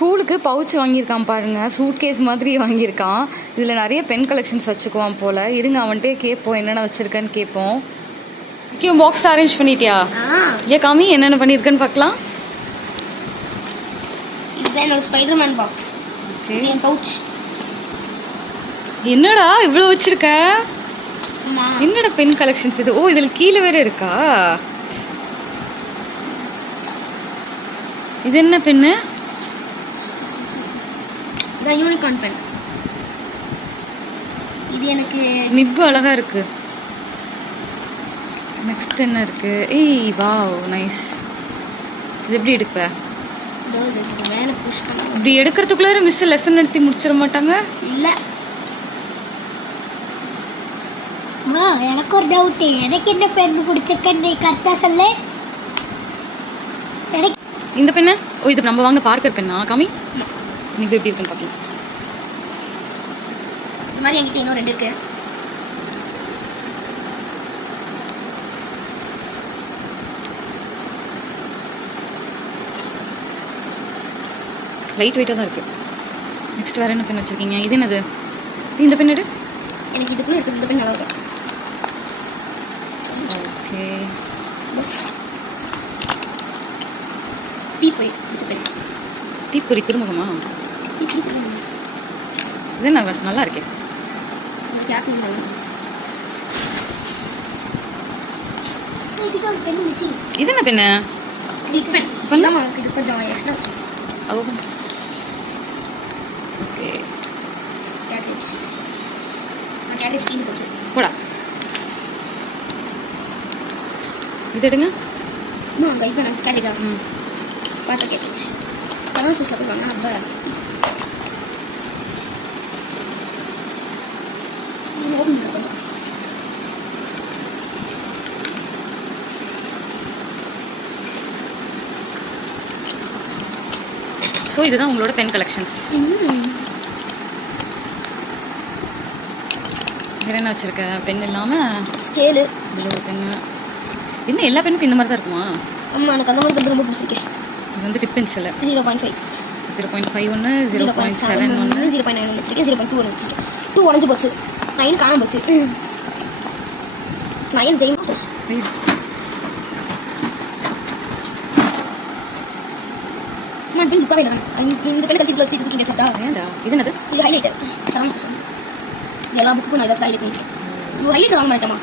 ஸ்கூலுக்கு பவுச் வாங்கியிருக்கான் பாருங்க, suit case மாதிரி வாங்கியிருக்கான். இதில் நிறைய பென் கலெக்ஷன்ஸ் வச்சுக்குவான் போல். இருங்க அவன்கிட்டே கேட்போம் என்னென்ன வச்சுருக்கேன்னு கேட்போம். முக்கியம் பாக்ஸ் அரேஞ்ச் பண்ணிட்டியா? ஏன் காமி என்னென்ன பண்ணியிருக்கேன்னு பார்க்கலாம். இதுதான் என்னோட ஸ்பைடர்மேன் பாக்ஸ். என் பவுச். என்னடா இவ்வளோ வச்சுருக்க? என்னடா பென் கலெக்ஷன்ஸ் இது? ஓ இதில் கீழே வேறு இருக்கா? இது என்ன பென்னு? இதான் யூனிகார்ன் பென். இது எனக்கு நிப்பு அழகா இருக்கு. நெக்ஸ்ட் என்ன இருக்கு? ஏய் வாவ் நைஸ். இது எப்படி எடுப்ப? மேலே புஷ் பண்ண. இப்படி எடுக்கிறதுக்குள்ளார மிஸ் லெசன் நடத்தி முடிச்சிட மாட்டாங்க? இல்லை. எனக்கு ஒரு டவுட்டு. எனக்கு என்ன பென் பிடிச்சிருக்கேன்னு கரெக்டாக சொல்லு. எனக்கு இந்த பெண்ணு. ஓ இது நம்ம வாங்க பார்க்கர் பெண்ணா காமி? நீ எப்படி இருக்குன்னு பார்க்கலாம். இந்த மாதிரி என்கிட்ட இன்னும் 2 இருக்கு. லைட் வெயிட்டாக தான் இருக்கு. நெக்ஸ்ட் வேறு என்ன பென் வச்சுருக்கீங்க? இது என்னது? இந்த பென் எடு. எனக்கு இதுக்குள்ளே இருக்குது. இந்த பென் நல்லா இருக்கும். ஓகே. தீப்பொறி பிடிச்ச பென். தீப்பொறி திருமுகமா? இது என்ன நல்லா இருக்கே. இது என்ன பெண்ணு? போடா இது எடுங்க. பார்த்து கேட்டுச்சு சரவண சாப்பிடுவாங்க. அப்போ கொஞ்சம் கஷ்டம். ஸோ இதுதான் உங்களோட பென் கலெக்ஷன்ஸ். வேறு என்ன வச்சுருக்க? பென் இல்லாமல் ஸ்கேலு. இதில் ஒரு பெண்ணு. என்ன எல்லா பெண்ணுக்கும் இந்த மாதிரி தான் இருக்குமா? ஆமாம் எனக்கு அந்த மாதிரி பென் ரொம்ப பிடிச்சிருக்கேன். இது வந்து டிப் பென்சில் 0.5 0.5 ஒன்று 0.7 ஒன்று 0.9 ஒன்று வச்சுருக்கேன். 0.2 ஒன்று வச்சுருக்கேன். 2 உடஞ்சி போச்சு. 9 காணாம போச்சு. 9 ஜெயிமா போச்சு. நான் பின் புக்காவே இல்லை. இந்த பெண்ணை கட்டி க்ளோஸ் தூக்கி வச்சுட்டா. இது என்னது? இது ஹைலைட்டர். சரவண எல்லா புக்கும் நான் ஏதாச்சும் ஹைலைட் பண்ணிட்டேன். ஹைலைட் வாங்க மாட்டேமா?